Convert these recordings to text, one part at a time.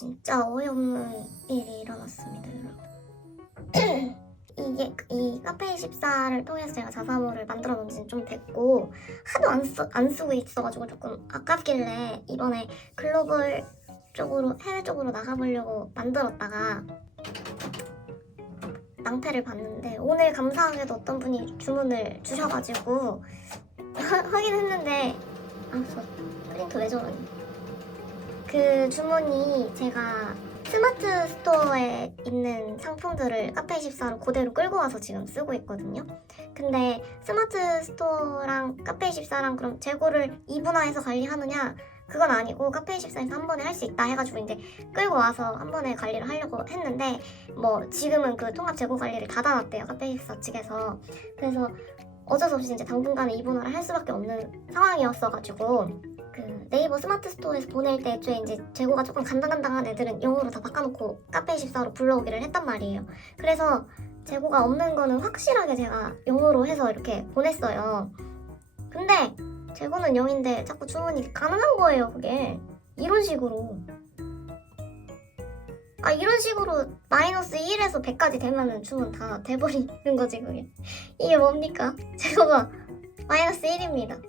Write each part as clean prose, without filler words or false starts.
진짜 어이없는 일이 일어났습니다, 여러분. 이 카페24를 통해서 제가 자사모를 만들어 놓은 지는 좀 됐고 하도 안 쓰고 있어가지고 조금 아깝길래 이번에 글로벌 쪽으로 해외 쪽으로 나가보려고 만들었다가 낭패를 봤는데 오늘 감사하게도 어떤 분이 주문을 주셔가지고 확인했는데 저 프린트 왜 저러니? 그 주문이 제가 스마트 스토어에 있는 상품들을 카페24로 그대로 끌고 와서 지금 쓰고 있거든요. 근데 스마트 스토어랑 카페24랑 그럼 재고를 이분화해서 관리하느냐? 그건 아니고 카페24에서 한 번에 할 수 있다 해가지고 이제 끌고 와서 한 번에 관리를 하려고 했는데 뭐 지금은 그 통합 재고 관리를 닫아놨대요, 카페24 측에서. 그래서 어쩔 수 없이 이제 당분간은 이분화를 할 수밖에 없는 상황이었어가지고 그 네이버 스마트 스토어에서 보낼 때 애초에 이제 재고가 조금 간당간당한 애들은 영어로 다 바꿔놓고 카페24로 불러오기를 했단 말이에요. 그래서 재고가 없는 거는 확실하게 제가 영어로 해서 이렇게 보냈어요. 근데 재고는 0인데 자꾸 주문이 가능한 거예요, 그게. 이런 식으로. 이런 식으로 마이너스 1에서 100까지 되면은 주문 다 돼버리는 거지, 그게. 이게 뭡니까? 재고가 마이너스 1입니다.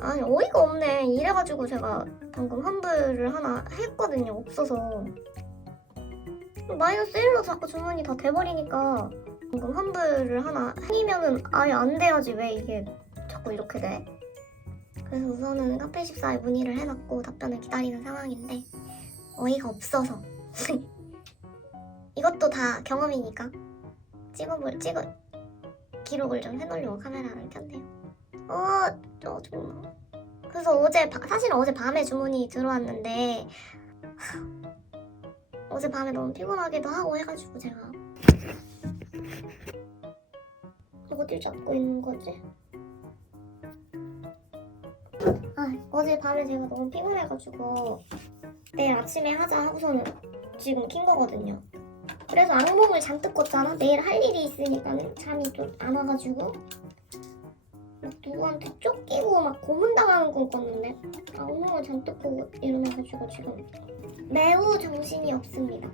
아니, 어이가 없네. 이래가지고 제가 방금 환불을 하나 했거든요, 없어서. 마이너스 1로 자꾸 주문이 다 돼버리니까 방금 환불을 하나 아니면은 아예 안 돼야지 왜 이게 자꾸 이렇게 돼? 그래서 우선은 카페24에 문의를 해놨고 답변을 기다리는 상황인데 어이가 없어서 이것도 다 경험이니까 기록을 좀 해놓으려고 카메라를 켰네요. 짜증나. 그래서 사실은 어제 밤에 주문이 들어왔는데 어제 밤에 너무 피곤하기도 하고 해가지고 제가 어딜 잡고 있는 거지? 어제 밤에 제가 너무 피곤해가지고 내일 아침에 하자 하고서는 지금 킨 거거든요. 그래서 악몽을 잔뜩 꿨잖아. 내일 할 일이 있으니까 잠이 좀 안 와가지고 막 누구한테 쫓기고 막 고문당하는 꿈 꿨는데 악몽을 잔뜩 꾸고 일어나가지고 지금 매우 정신이 없습니다.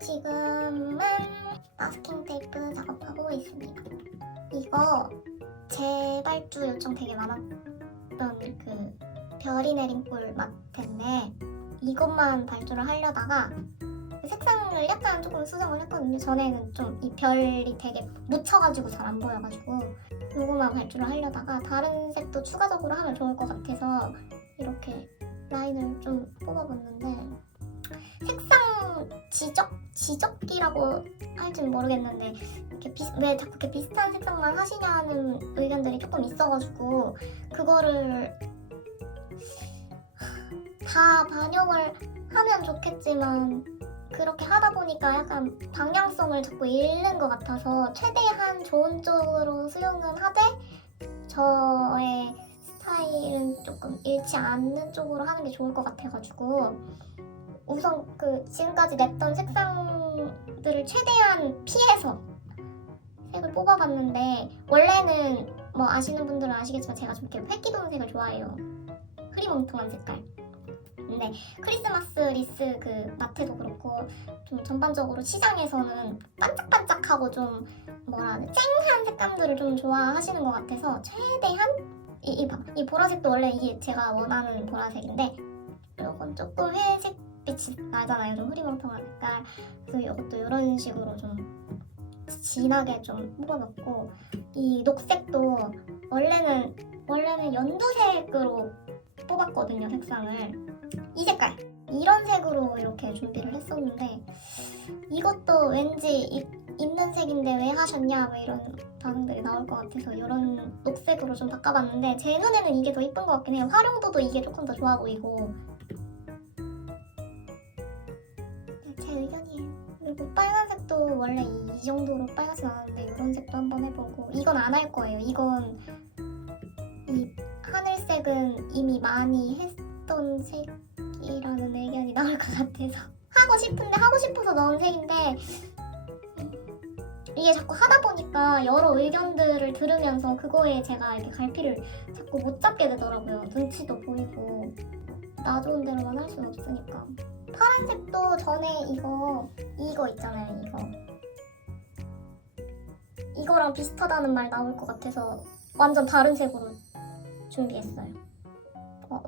지금은 마스킹 테이프 작업하고 있습니다. 이거 재발주 요청 되게 많았던 그 별이 내린 꿀 마테인데 이것만 발주를 하려다가 색상을 약간 조금 수정을 했거든요. 전에는 좀 이 별이 되게 묻혀가지고 잘 안 보여가지고 이거만 발주를 하려다가 다른 색도 추가적으로 하면 좋을 것 같아서 이렇게 라인을 좀 뽑아봤는데 색상 지적기라고 할지는 모르겠는데 왜 자꾸 이렇게 비슷한 색상만 하시냐는 의견들이 조금 있어가지고 그거를 다 반영을 하면 좋겠지만 그렇게 하다 보니까 약간 방향성을 자꾸 잃는 것 같아서 최대한 좋은 쪽으로 수용은 하되 저의 스타일은 조금 잃지 않는 쪽으로 하는 게 좋을 것 같아가지고 우선 그 지금까지 냈던 색상들을 최대한 피해서 색을 뽑아봤는데 원래는 뭐 아시는 분들은 아시겠지만 제가 좀 이렇게 회기 도는 색을 좋아해요. 흐리멍텅한 색깔. 근데 크리스마스 리스 그 마트도 그렇고 좀 전반적으로 시장에서는 반짝반짝하고 좀 뭐라 하지 쨍한 색감들을 좀 좋아하시는 것 같아서 최대한 이 보라색도 원래 이게 제가 원하는 보라색인데 이건 조금 회색 빛이 나잖아요. 좀 흐리멍텅한 색깔. 그래서 이것도 이런 식으로 좀 진하게 좀 뽑아봤고 이 녹색도 원래는 연두색으로 뽑았거든요. 색상을 이 색깔 이런 색으로 이렇게 준비를 했었는데 이것도 왠지 있는 색인데 왜 하셨냐 뭐 이런 반응들이 나올 것 같아서 이런 녹색으로 좀 바꿔봤는데 제 눈에는 이게 더 이쁜 것 같긴 해요. 활용도도 이게 조금 더 좋아 보이고 제 의견이에요. 그리고 빨간색도 원래 이 정도로 빨갛진 않았는데 이런 색도 한번 해보고 이건 안 할 거예요. 이건 이 하늘색은 이미 많이 했던 색이라는 의견이 나올 것 같아서 하고 싶은데 하고 싶어서 넣은 색인데 이게 자꾸 하다 보니까 여러 의견들을 들으면서 그거에 제가 이렇게 갈피를 자꾸 못 잡게 되더라고요. 눈치도 보이고 나 좋은 대로만 할 수는 없으니까. 파란색도 전에 이거 있잖아요. 이거랑 비슷하다는 말 나올 것 같아서 완전 다른 색으로 준비했어요.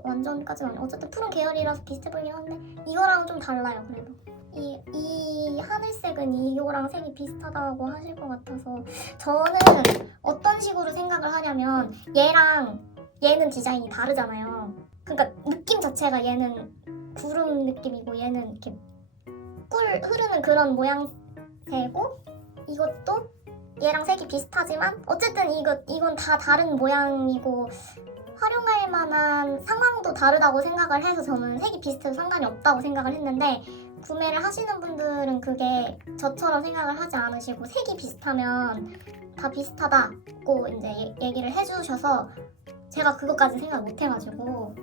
완전까지는 아니고 어쨌든 푸른 계열이라서 비슷해 보이긴 한데 이거랑은 좀 달라요. 그래도 이 하늘색은 이거랑 색이 비슷하다고 하실 것 같아서 저는 어떤 식으로 생각을 하냐면 얘는 디자인이 다르잖아요. 그러니까 느낌 자체가 얘는 구름 느낌이고 얘는 이렇게 꿀 흐르는 그런 모양새고 이것도 얘랑 색이 비슷하지만 어쨌든 이건 다 다른 모양이고 활용할 만한 상황도 다르다고 생각을 해서 저는 색이 비슷해도 상관이 없다고 생각을 했는데 구매를 하시는 분들은 그게 저처럼 생각을 하지 않으시고 색이 비슷하면 다 비슷하다고 이제 얘기를 해주셔서 제가 그것까지 생각 못 해가지고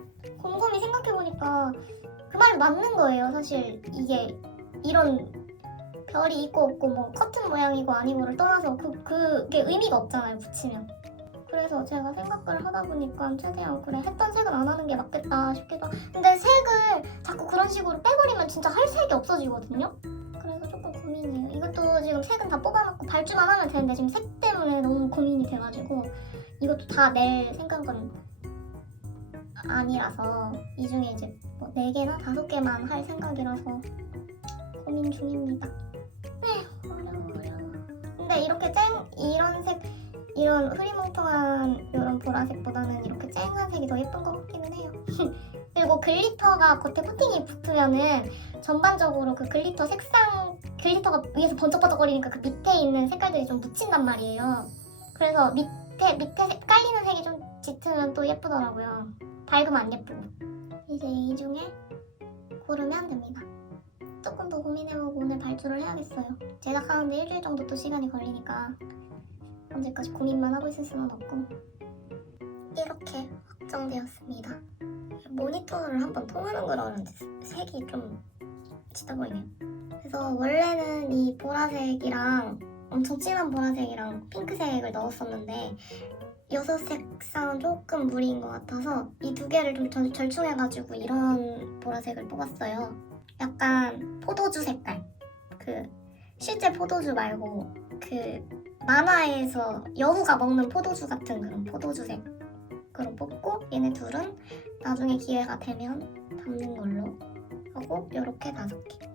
곰곰이 생각해보니까 그 말이 맞는 거예요. 사실 이게 이런 별이 있고 없고 뭐 커튼 모양이고 아니고를 떠나서 그게 의미가 없잖아요. 붙이면. 그래서 제가 생각을 하다 보니까 최대한 그래 했던 색은 안 하는 게 맞겠다 싶기도 하고 근데 색을 자꾸 그런 식으로 빼버리면 진짜 할 색이 없어지거든요. 그래서 조금 고민이에요. 이것도 지금 색은 다 뽑아놓고 발주만 하면 되는데 지금 색 때문에 너무 고민이 돼가지고 이것도 다 낼 생각은 아니라서 이 중에 이제 뭐 4개나 5개만 할 생각이라서 고민 중입니다. 어려워. 근데 이렇게 이런 색 이런 흐리멍텅한 이런 보라색보다는 이렇게 쨍한 색이 더 예쁜 것 같기는 해요. 그리고 글리터가 겉에 코팅이 붙으면은 전반적으로 그 글리터가 위에서 번쩍번쩍거리니까 그 밑에 있는 색깔들이 좀 묻힌단 말이에요. 그래서 밑에 깔리는 색이 좀 짙으면 또 예쁘더라고요. 밝으면 안 예쁘고. 이제 이 중에 고르면 됩니다. 조금 더 고민해보고 오늘 발주를 해야겠어요. 제작하는데 일주일 정도 또 시간이 걸리니까 언제까지 고민만 하고 있을 수는 없고. 이렇게 확정되었습니다. 모니터를 한번 통하는 거라 그런지 색이 좀 짙어 보이네요. 그래서 원래는 이 보라색이랑 엄청 진한 보라색이랑 핑크색을 넣었었는데 6색상은 조금 무리인 것 같아서 이 2개를 좀 절충해가지고 이런 보라색을 뽑았어요. 약간 포도주 색깔. 그 실제 포도주 말고 그 만화에서 여우가 먹는 포도주 같은 그런 포도주색으로 뽑고 얘네 둘은 나중에 기회가 되면 담는 걸로 하고 요렇게 5개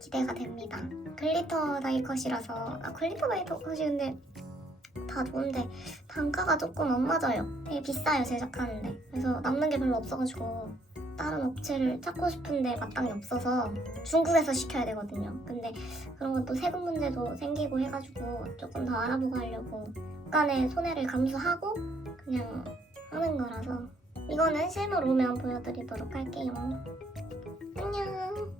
기대가 됩니다. 글리터 다이컷이라서 글리터 다이컷이 근데 다 좋은데 단가가 조금 안 맞아요. 되게 비싸요 제작하는데. 그래서 남는 게 별로 없어가지고 다른 업체를 찾고 싶은데 마땅히 없어서 중국에서 시켜야 되거든요. 근데 그런 건 또 세금 문제도 생기고 해가지고 조금 더 알아보고 하려고 약간의 손해를 감수하고 그냥 하는 거라서 이거는 실물 오면 보여드리도록 할게요. 안녕.